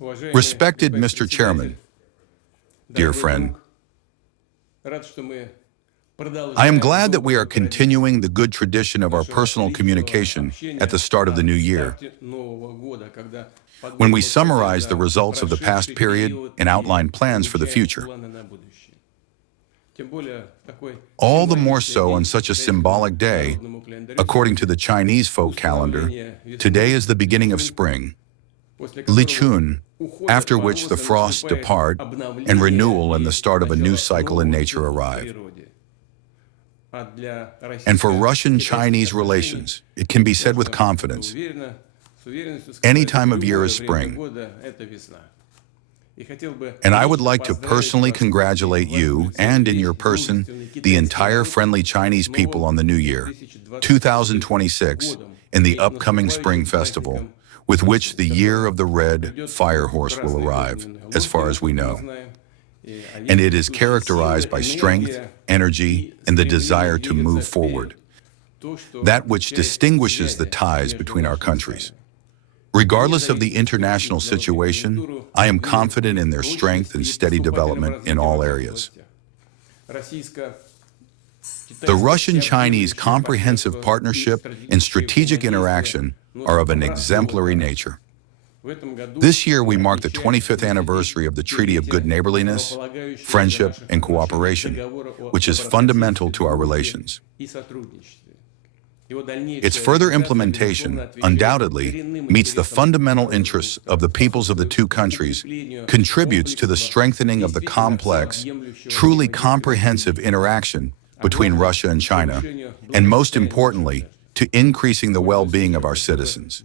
Respected Mr. Chairman, dear friend, I am glad that we are continuing the good tradition of our personal communication at the start of the new year, when we summarize the results of the past period and outline plans for the future. All the more so on such a symbolic day, according to the Chinese folk calendar, today is the beginning of spring, Lichun, after which the frosts depart and renewal and the start of a new cycle in nature arrive. And for Russian-Chinese relations, it can be said with confidence, any time of year is spring. And I would like to personally congratulate you and, in your person, the entire friendly Chinese people on the New Year, 2026, and the upcoming Spring Festival, with which the Year of the Red Fire Horse will arrive, as far as we know. And it is characterized by strength, energy, and the desire to move forward, that which distinguishes the ties between our countries. Regardless of the international situation, I am confident in their strength and steady development in all areas. The Russian-Chinese comprehensive partnership and strategic interaction are of an exemplary nature. This year, we mark the 25th anniversary of the Treaty of Good Neighborliness, Friendship, and Cooperation, which is fundamental to our relations. Its further implementation, undoubtedly, meets the fundamental interests of the peoples of the two countries, contributes to the strengthening of the complex, truly comprehensive interaction between Russia and China, and most importantly, to increasing the well-being of our citizens.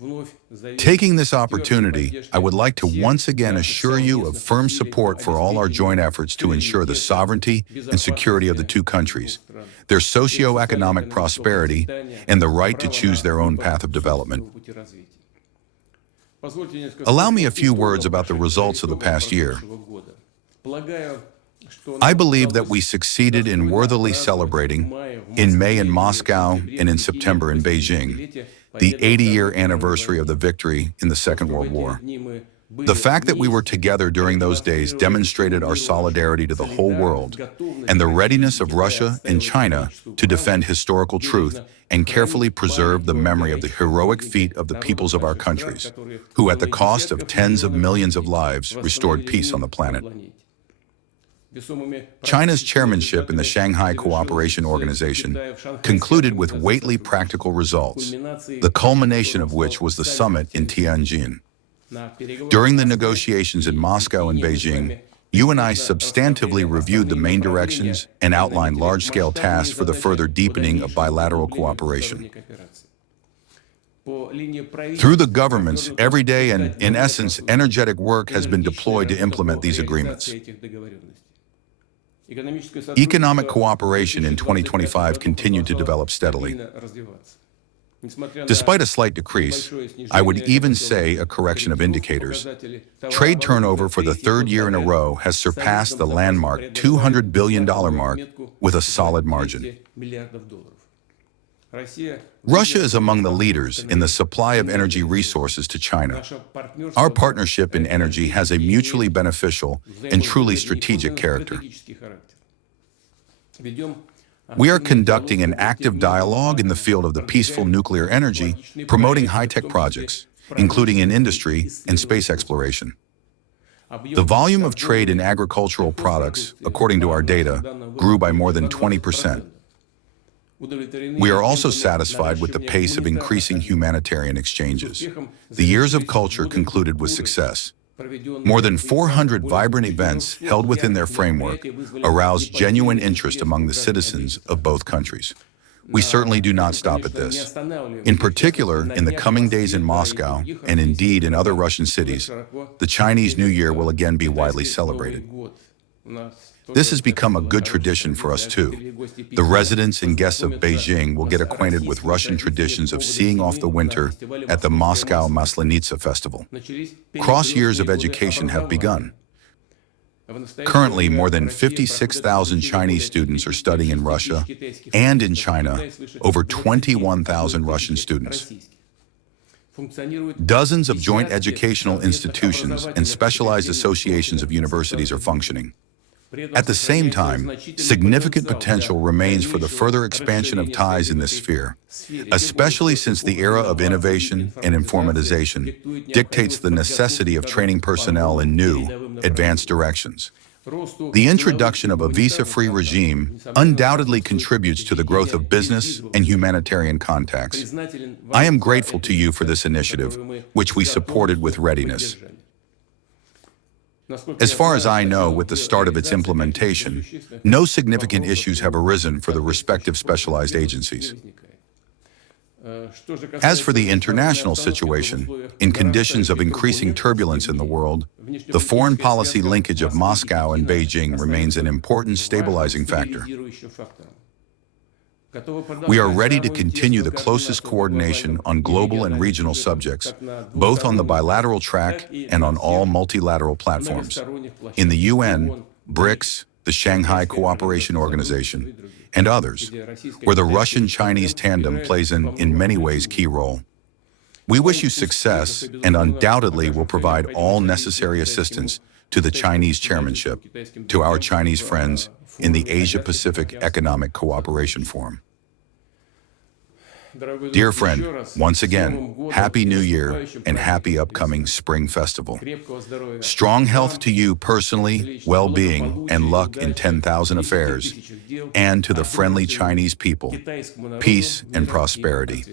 Taking this opportunity, I would like to once again assure you of firm support for all our joint efforts to ensure the sovereignty and security of the two countries, their socio-economic prosperity, and the right to choose their own path of development. Allow me a few words about the results of the past year. I believe that we succeeded in worthily celebrating, in May in Moscow and in September in Beijing, the 80-year anniversary of the victory in the Second World War. The fact that we were together during those days demonstrated our solidarity to the whole world and the readiness of Russia and China to defend historical truth and carefully preserve the memory of the heroic feat of the peoples of our countries, who at the cost of tens of millions of lives restored peace on the planet. China's chairmanship in the Shanghai Cooperation Organization concluded with weighty practical results, the culmination of which was the summit in Tianjin. During the negotiations in Moscow and Beijing, you and I substantively reviewed the main directions and outlined large-scale tasks for the further deepening of bilateral cooperation. Through the governments, everyday and, in essence, energetic work has been deployed to implement these agreements. Economic cooperation in 2025 continued to develop steadily. Despite a slight decrease, I would even say a correction of indicators, trade turnover for the third year in a row has surpassed the landmark $200 billion mark with a solid margin. Russia is among the leaders in the supply of energy resources to China. Our partnership in energy has a mutually beneficial and truly strategic character. We are conducting an active dialogue in the field of the peaceful nuclear energy, promoting high-tech projects, including in industry and space exploration. The volume of trade in agricultural products, according to our data, grew by more than 20%. We are also satisfied with the pace of increasing humanitarian exchanges. The years of culture concluded with success. More than 400 vibrant events held within their framework aroused genuine interest among the citizens of both countries. We certainly do not stop at this. In particular, in the coming days in Moscow, and indeed in other Russian cities, the Chinese New Year will again be widely celebrated. This has become a good tradition for us too. The residents and guests of Beijing will get acquainted with Russian traditions of seeing off the winter at the Moscow Maslenitsa Festival. Cross years of education have begun. Currently, more than 56,000 Chinese students are studying in Russia, and in China, over 21,000 Russian students. Dozens of joint educational institutions and specialized associations of universities are functioning. At the same time, significant potential remains for the further expansion of ties in this sphere, especially since the era of innovation and informatization dictates the necessity of training personnel in new, advanced directions. The introduction of a visa-free regime undoubtedly contributes to the growth of business and humanitarian contacts. I am grateful to you for this initiative, which we supported with readiness. As far as I know, with the start of its implementation, no significant issues have arisen for the respective specialized agencies. As for the international situation, in conditions of increasing turbulence in the world, the foreign policy linkage of Moscow and Beijing remains an important stabilizing factor. We are ready to continue the closest coordination on global and regional subjects, both on the bilateral track and on all multilateral platforms. In the UN, BRICS, the Shanghai Cooperation Organization, and others, where the Russian-Chinese tandem plays an, in many ways, key role. We wish you success and undoubtedly will provide all necessary assistance to the Chinese chairmanship, to our Chinese friends in the Asia-Pacific Economic Cooperation Forum. Dear friend, once again, Happy New Year and happy upcoming Spring Festival. Strong health to you personally, well-being, and luck in 10,000 affairs, and to the friendly Chinese people, peace and prosperity.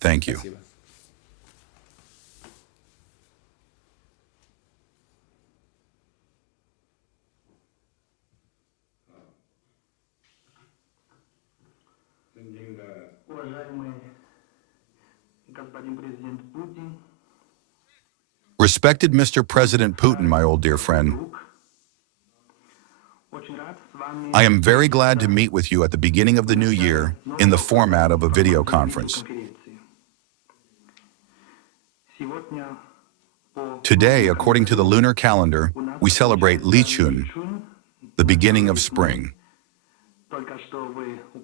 Thank you. Respected Mr. President Putin, my old dear friend, I am very glad to meet with you at the beginning of the new year in the format of a video conference. Today, according to the lunar calendar, we celebrate Lichun, the beginning of spring.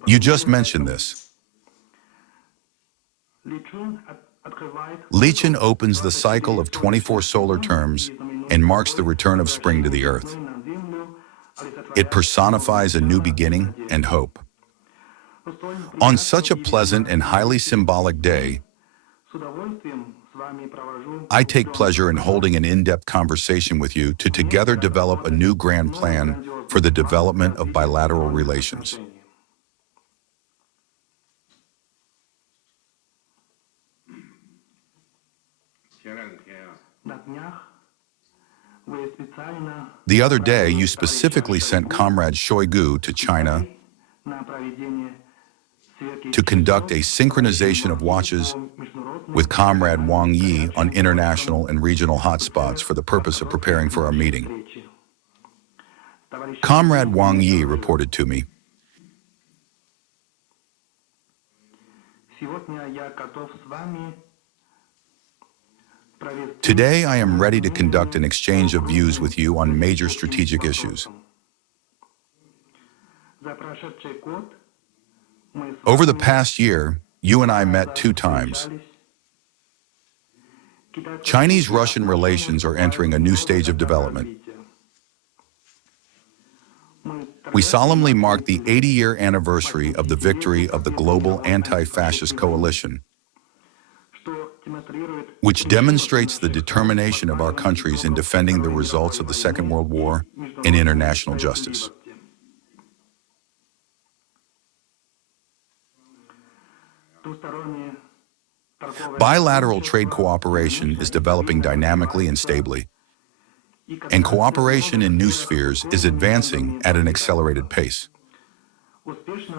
You just mentioned this. Lichun opens the cycle of 24 solar terms and marks the return of spring to the earth. It personifies a new beginning and hope. On such a pleasant and highly symbolic day, I take pleasure in holding an in-depth conversation with you to together develop a new grand plan for the development of bilateral relations. The other day, you specifically sent Comrade Shoigu to China to conduct a synchronization of watches with Comrade Wang Yi on international and regional hotspots for the purpose of preparing for our meeting. Comrade Wang Yi reported to me, "Today I am ready to conduct an exchange of views with you on major strategic issues. Over the past year, you and I met 2 times. Chinese-Russian relations are entering a new stage of development. We solemnly marked the 80-year anniversary of the victory of the global anti-fascist coalition, which demonstrates the determination of our countries in defending the results of the Second World War and international justice. Bilateral trade cooperation is developing dynamically and stably, and cooperation in new spheres is advancing at an accelerated pace.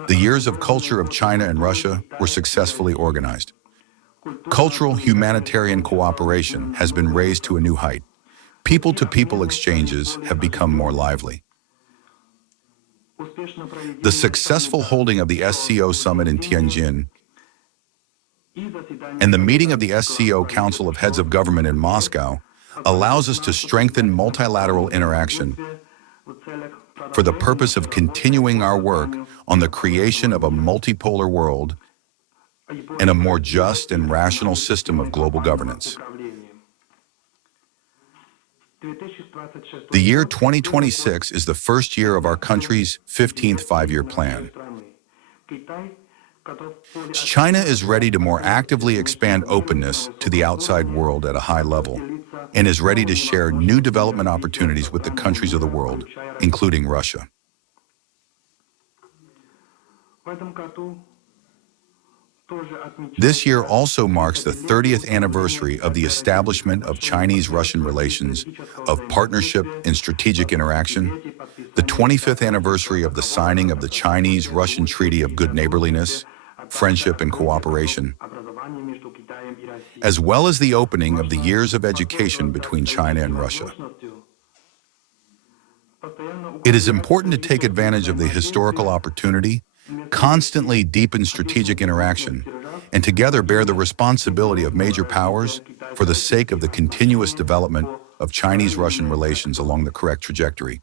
The years of culture of China and Russia were successfully organized. Cultural humanitarian cooperation has been raised to a new height. People-to-people exchanges have become more lively. The successful holding of the SCO summit in Tianjin and the meeting of the SCO Council of Heads of Government in Moscow allows us to strengthen multilateral interaction for the purpose of continuing our work on the creation of a multipolar world and a more just and rational system of global governance. The year 2026 is the first year of our country's 15th five-year plan. China is ready to more actively expand openness to the outside world at a high level and is ready to share new development opportunities with the countries of the world, including Russia. This year also marks the 30th anniversary of the establishment of Chinese-Russian relations of partnership and strategic interaction, the 25th anniversary of the signing of the Chinese-Russian Treaty of Good Neighborliness, Friendship and Cooperation, as well as the opening of the years of education between China and Russia. It is important to take advantage of the historical opportunity, constantly deepen strategic interaction, and together bear the responsibility of major powers for the sake of the continuous development of Chinese-Russian relations along the correct trajectory.